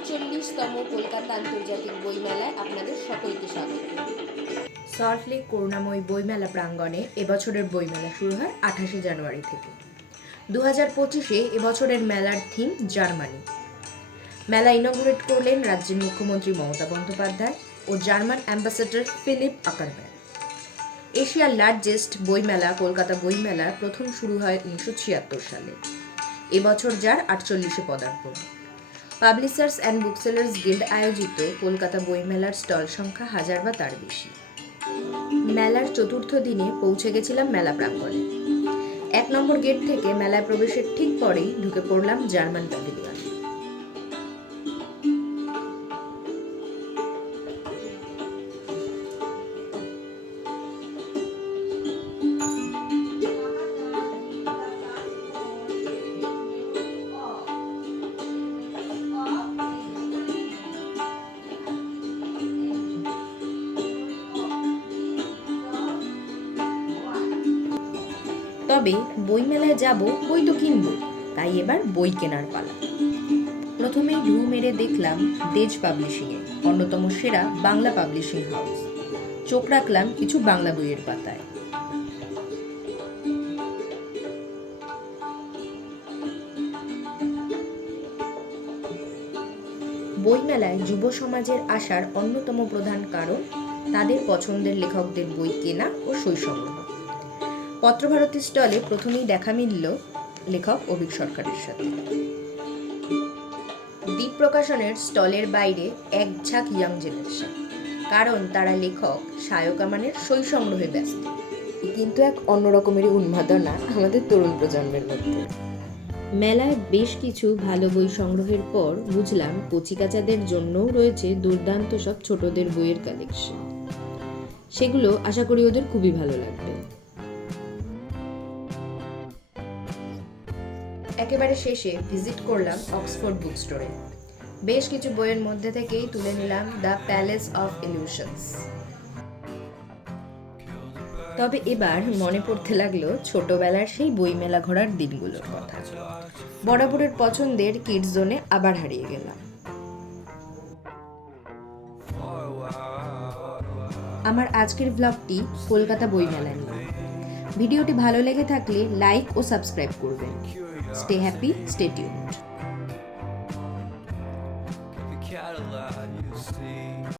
48তম কলকাতা আন্তর্জাতিক বইমেলায় আপনাদের সকলকে স্বাগত। সল্টলেক করুণাময়ী বইমেলা প্রাঙ্গণে এবছরের বইমেলা শুরু হয় 28শে জানুয়ারি থেকে। 2025-এ এবছরের মেলার থিম জার্মানি। মেলা ইনগুরেট করলেন রাজ্যের মুখ্যমন্ত্রী মমতা বন্দ্যোপাধ্যায় ও জার্মান অ্যাম্বাসেডর ফিলিপ আকারম্যান। এশিয়ার লার্জেস্ট বইমেলা কলকাতা বইমেলা প্রথম শুরু হয় 1976 সালে। এবছর যার 48শে পদার্পণ। পাবলিশার্স অ্যান্ড বুকসেলার্স গিল্ড আয়োজিত কলকাতা বইমেলার স্টল সংখ্যা 1000 বা তার বেশি। মেলার চতুর্থ দিনে পৌঁছে গেছিলাম মেলা প্রাঙ্গণে। 1 নম্বর গেট থেকে মেলায় প্রবেশের ঠিক পরেই ঢুকে পড়লাম জার্মান প্যাভিলিয়ন। তবে বইমেলায় যাব, বই তো কিনবো, তাই এবার বই কেনার পালা। প্রথমেই ঢু মেরে দেখলাম দেজ পাবলিশিংয়ে, অন্যতম সেরা বাংলা পাবলিশিং হাউস। চোখ রাখলাম কিছু বাংলা বইয়ের পাতায়। বইমেলায় যুব সমাজের আসার অন্যতম প্রধান কারণ তাদের পছন্দের লেখকদের বই কেনা ও সই সংগ্রহ। পত্রভারতী স্টলে প্রথমেই দেখা মিলল লেখক অভিক সরকারের সাথে। দ্বীপ প্রকাশনের স্টলের বাইরে এক ঝাঁক ইয়াং জেনারেশন, কারণ তারা লেখক সায়ক আমানের সই সংগ্রহে ব্যস্ত। কিন্তু এক অন্যরকমেরই উন্মাদনা আমাদের তরুণ প্রজন্মের মধ্যে। মেলায় বেশ কিছু ভালো বই সংগ্রহের পর বুঝলাম কচিকাচাদের জন্যও রয়েছে দুর্দান্ত সব ছোটদের বইয়ের কালেকশন। সেগুলো আশা করি ওদের খুবই ভালো লাগবে। একেবারে শেষে ভিজিট করলাম অক্সফোর্ড বুক স্টোরে। বেশ কিছু বইয়ের মধ্যে থেকেই তুলে নিলাম দ্য প্যালেস অফ ইলিউশনস। তবে এবার মনে পড়তে লাগলো ছোটবেলার সেই বইমেলা ঘোরার দিনগুলোর কথা। বরাবরের পছন্দের কিডস জোনে আবার হারিয়ে গেলাম। আমার আজকের ব্লগটি কলকাতা বইমেলা নিয়ে। ভিডিওটি ভালো লেগে থাকলে লাইক ও সাবস্ক্রাইব করবেন। Stay happy, stay tuned.